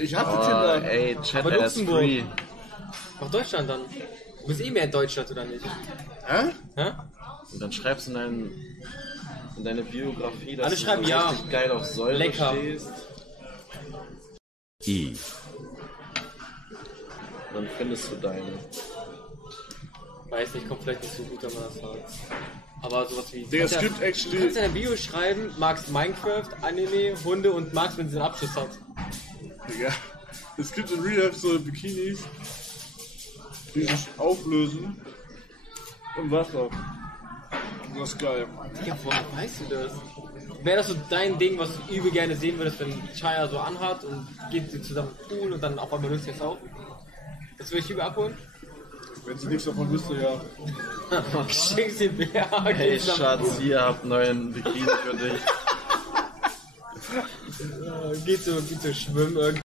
Ich hatte Tinder. Ey, Chat Aber as Luxemburg. free. Mach Deutschland dann. Du bist eh mehr in Deutschland, oder nicht? Hä? Hä? Und dann schreibst du in deine Biografie, dass Alle du schreiben so ja. richtig geil auf Säure Lecker. stehst. I. Dann findest du deine. Weiß nicht, kommt vielleicht nicht so gut, wenn man das sagt. Aber sowas wie... Digga, es du gibt kannst actually... in deiner Bio schreiben, magst Minecraft, Anime, Hunde und magst, wenn sie einen Abschluss hat. Digga, es gibt in Real Life so Bikinis, die sich auflösen im Wasser. Das ist geil. Ja, woher weißt du das? Wäre das so dein Ding, was du übel gerne sehen würdest, wenn Chaya so anhat und geht sie zusammen im Pool und dann auf einmal löst sie es auf? Das würde ich übel abholen? Wenn sie nichts davon wüsste, ja. Schick sie mir. Hey Schatz, hier habt neuen Bikini für dich. Geht so schwimmen irgendwie.